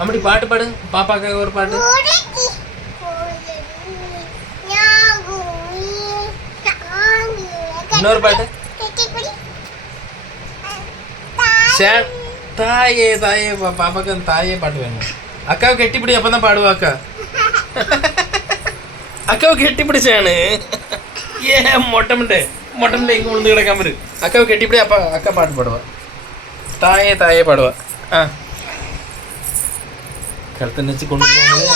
அப்படி பாட்டு பாடு. பாப்பாக்காக ஒரு பாட்டு. இன்னொரு பாட்டு. தாயே தாயே. பாப்பாக்கு அந்த தாயே பாட்டு வேணும். அக்காவை கெட்டிப்பிடி அப்பதான் பாடுவா அக்கா. அக்காவை கெட்டிப்பிடி சேனு. ஏன் மொட்டமுண்டே மொட்டமுண்டே இங்கே விழுந்து கிடக்காம இரு அக்காவை கெட்டிப்பிடி அப்பா அக்கா பாட்டு பாடுவா. தாயே தாயே பாடுவா ஆ கழுத்தை நினச்சி கொண்டு போங்க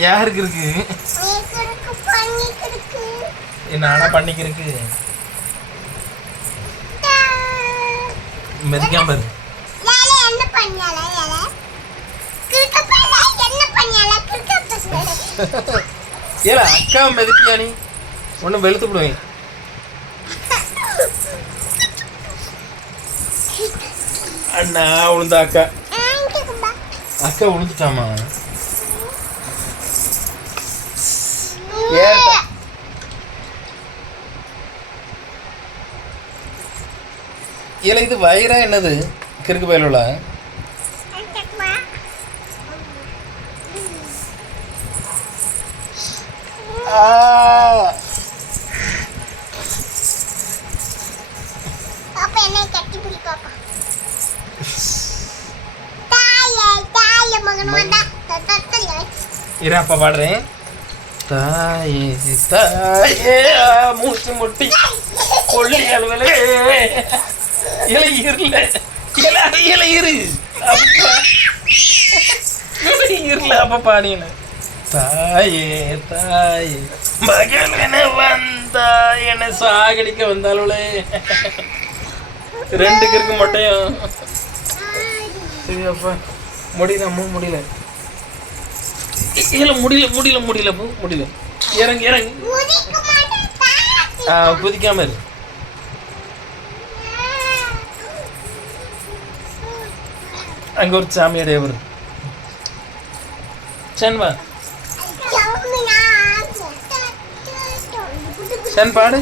யாருக்கு இருக்கு நானா பண்ணிக்கிறதுக்கு மெதிக்காம இரு என்ன பண்ணால கிறுக்க என்ன பண்ணால கிறுக்க ஏல அக்கா மெதுக்கியா நீ? ஒன்றும் வெளுத்து விடுவேன் அண்ணா உளுந்தா அக்கா. அக்கா உளுந்துட்டாமா ஏன்? ஏல இது வயிறா என்னது? கிறுக்கு பயலுள்ள பாப்பா என்னை கட்டி பிடி பாப்பா தாயே தாயே மகன் வந்தா தத்தல இரு அப்பா பாடுறேன். தாயே தாயே மூச்சு முட்டி. கொள்ளி அலுவலே இல இருல இல இலை இரு. அப்பா. இல இருல அப்பா பாடின தாயே தாயே. மகள் என வந்தா என சாகடிக்க வந்தாளுளே ரெண்டுக்கு இருக்கு மட்டையும். சரி அப்பா. முடியல மூ முடியல? இல்ல முடியல முடியல முடியல பூ முடியல. இறங்கு இறங்கு. ஆ, குதிக்காம இரு. அங்க ஒரு சாமியார் வரும் சன்வா. சன் பாடு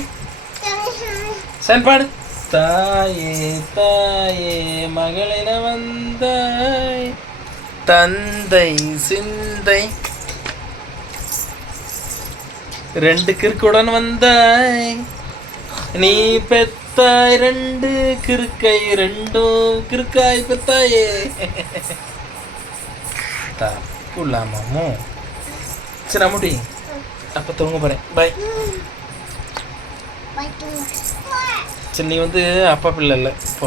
சன் பாடு தாயே தாயே மகளின வந்தாய். தந்தை சிந்தை. ரெண்டு கிறுக்குடன் வந்தாய். நீ பெத்தாய் ரெண்டு கிறுக்கை ரெண்டும் கிறுக்காய் பெத்தாயே. தப்புலாமாமோ சரி அம்முட்டி அப்போ தூங்க போகிறேன் பாய் சரி நீ வந்து அப்பா பிள்ளை இல்லை. போ.